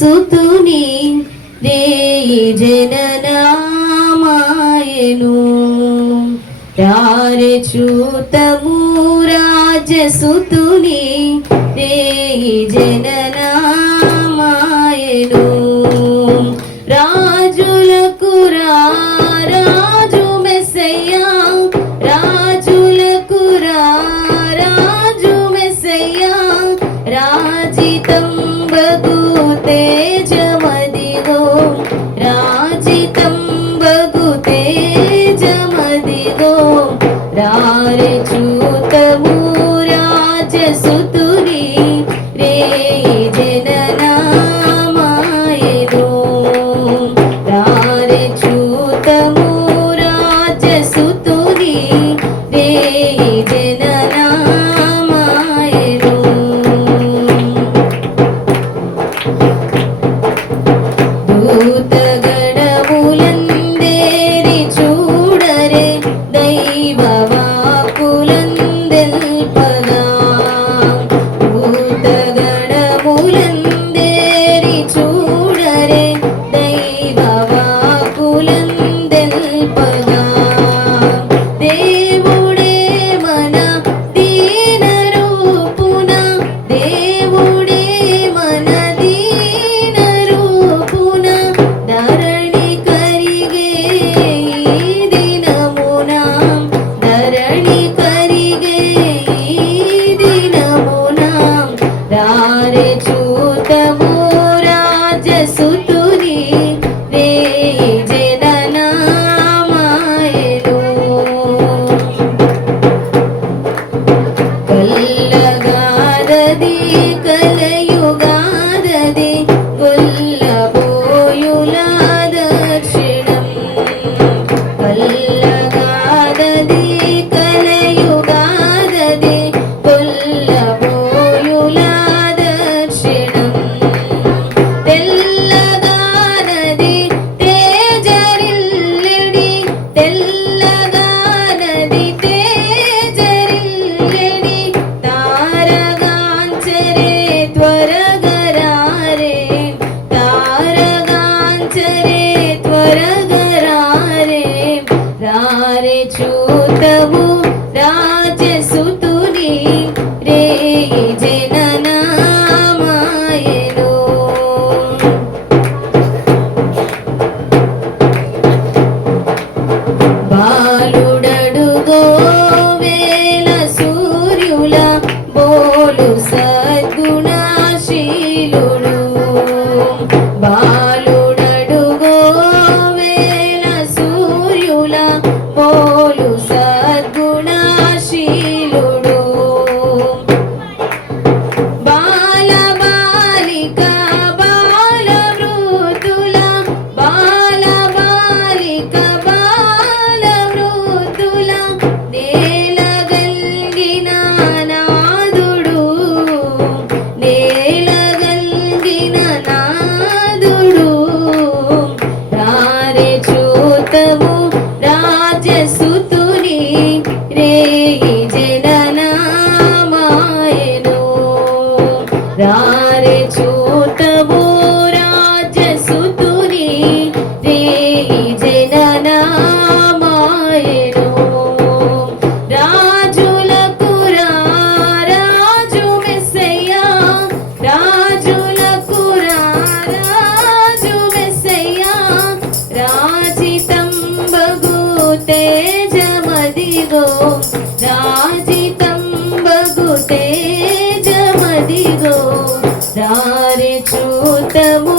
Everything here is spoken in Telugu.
సుతుని రేయి జననామాయను. రారే చూతము రాజసుతుని రేయి జననా ऊराजसु మదిగో రాజితంబగు తేజమదిగో దారి చూతము